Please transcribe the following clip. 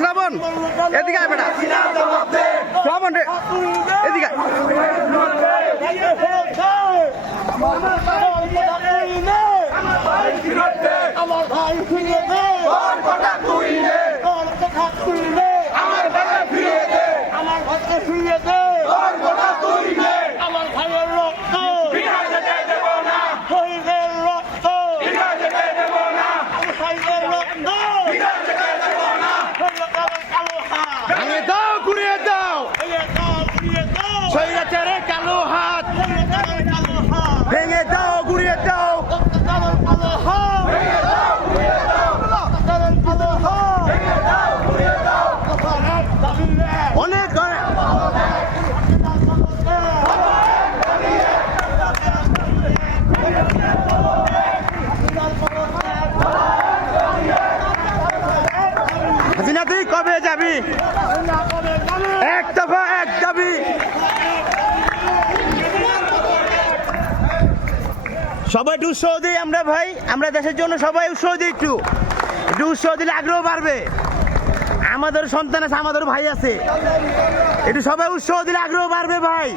শ্রাবণ এদিকে আয় বেটা, শ্রাবণ রে এদিকে আমার ভাই ফিরে দে, আমার ভাইকে ফিরিয়ে দে, আমার ভাইকে ফিরিয়ে দে, আমার ভাইয়ের রক্ত শহীদের রক্ত, ভাইয়ের রক্ত কালো হাত ভেঙে দাও, ঘুরিয়ে দাও, স্বৈরাচারের কালো হাত কালো হাত ভেঙে দাও, ঘুরিয়ে দাও, কালো হাত কালো হাত অনেক হাসিনা তুই কবে যাবি? এক দফা এক দাবি। সবাই একটু উৎসাহ দিই আমরা ভাই, আমরা দেশের জন্য সবাই উৎসাহ দিই, একটু একটু উৎসাহ দিলে আগ্রহ বাড়বে। আমাদের সন্তান আছে, আমাদের ভাই আছে, একটু সবাই উৎসাহ দিলে আগ্রহ বাড়বে ভাই।